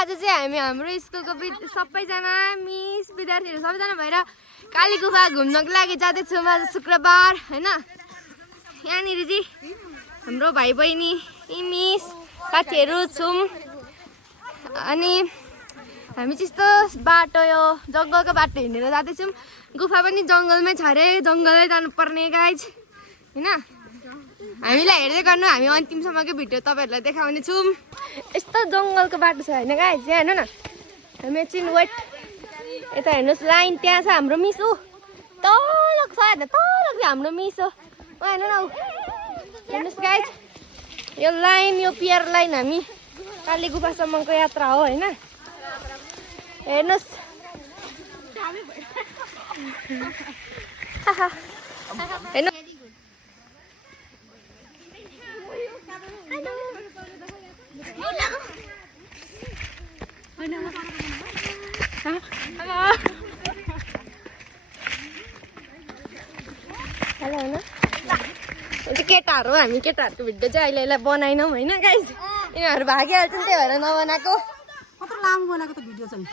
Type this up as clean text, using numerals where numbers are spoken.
आज चाहिँ हामी हाम्रो स्कुलको सबैजना मिस विद्यार्थीहरू सबैजना भएर काली गुफा घुम्नको लागि जाँदैछौँ आज शुक्रबार हैन। यहाँनिर चाहिँ हाम्रो भाइ बहिनी मिस साथीहरू छौँ अनि हामी त्यस्तो बाटो यो जङ्गलको बाटो हिँडेर जाँदैछौँ। गुफा पनि जङ्गलमै छ अरे, जङ्गलै जानुपर्ने गाइज हैन। हामीलाई हेर्दै गर्नु, हामी अन्तिमसम्मको भिडियो तपाईँहरूलाई देखाउने छौँ। यस्तो जङ्गलको बाटो छ होइन गाइज, यहाँ हेर्नु न। हामी एकछिन वेट, यता हेर्नुहोस् लाइन त्यहाँ छ हाम्रो मिस। ऊ तल छ हेर्नु, तल छ हाम्रो मिस हो हेर्नु न। हेर्नुहोस् गाइज, यो लाइन, यो पियर लाइन हामी काली गुफासम्मको यात्रा हो होइन। हेर्नुहोस् हेर्नु केटाहरू, हामी केटाहरूको भिडियो चाहिँ अहिले बनाएनौँ होइन गाइस। यिनीहरू भागिहाल्छन् त्यही भएर नबनाएको। कत्रो लामो बनाएको त भिडियो चाहिँ।